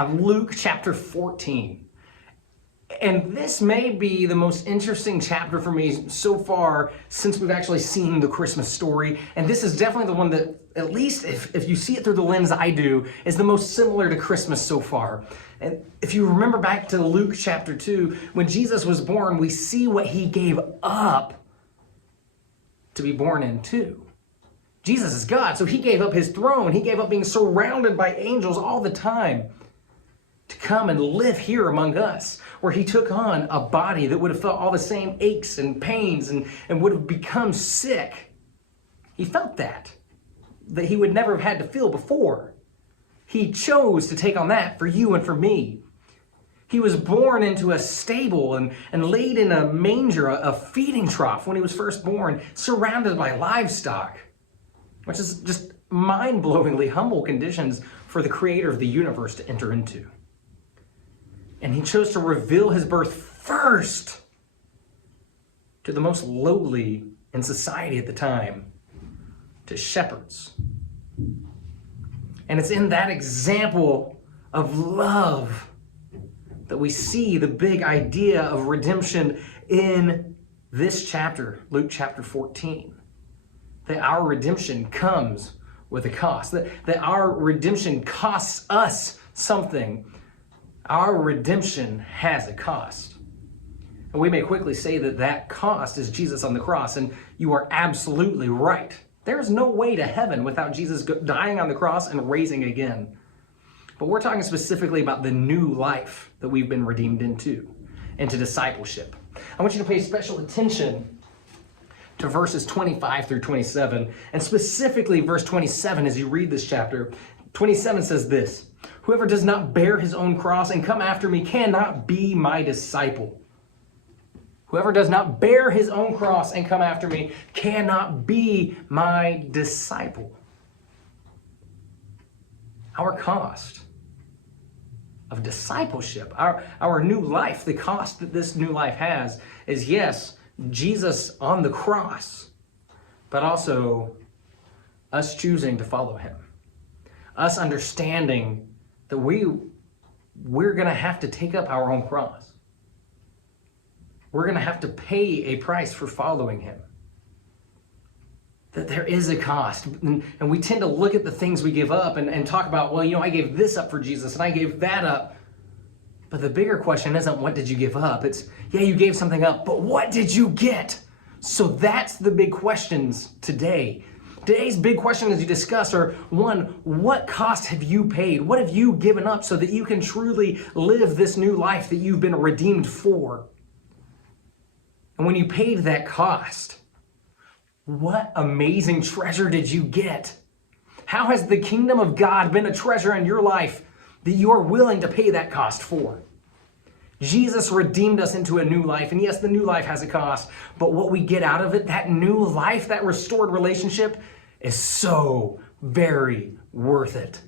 on Luke chapter 14. And this may be the most interesting chapter for me so far since we've actually seen the Christmas story. And this is definitely the one that, at least if you see it through the lens I do, is the most similar to Christmas so far. And if you remember back to Luke chapter 2, when Jesus was born, we see what he gave up to be born into. Jesus is God, so he gave up his throne. He gave up being surrounded by angels all the time to come and live here among us, where he took on a body that would have felt all the same aches and pains and would have become sick. He felt that he would never have had to feel before. He chose to take on that for you and for me. He was born into a stable and laid in a manger, a feeding trough when he was first born, surrounded by livestock, which is just mind-blowingly humble conditions for the creator of the universe to enter into. And he chose to reveal his birth first to the most lowly in society at the time, to shepherds. And it's in that example of love that we see the big idea of redemption in this chapter, Luke chapter 14. That our redemption comes with a cost, that our redemption costs us something. Our redemption has a cost. And we may quickly say that that cost is Jesus on the cross, and you are absolutely right. There's no way to heaven without Jesus dying on the cross and raising again. But we're talking specifically about the new life that we've been redeemed into discipleship. I want you to pay special attention to verses 25 through 27, and specifically verse 27 as you read this chapter. 27 says this: "Whoever does not bear his own cross and come after me cannot be my disciple." Whoever does not bear his own cross and come after me cannot be my disciple. Our cost of discipleship, our new life, the cost that this new life has is, yes, Jesus on the cross, but also us choosing to follow him. Us understanding that we're going to have to take up our own cross. We're going to have to pay a price for following him. That there is a cost. And we tend to look at the things we give up and talk about, well, I gave this up for Jesus and I gave that up. But the bigger question isn't what did you give up? It's, yeah, you gave something up, but what did you get? So that's the big questions today. Today's big question as you discuss are, one, what cost have you paid? What have you given up so that you can truly live this new life that you've been redeemed for? And when you paid that cost, what amazing treasure did you get? How has the kingdom of God been a treasure in your life that you are willing to pay that cost for? Jesus redeemed us into a new life. And yes, the new life has a cost, but what we get out of it, that new life, that restored relationship, is so very worth it.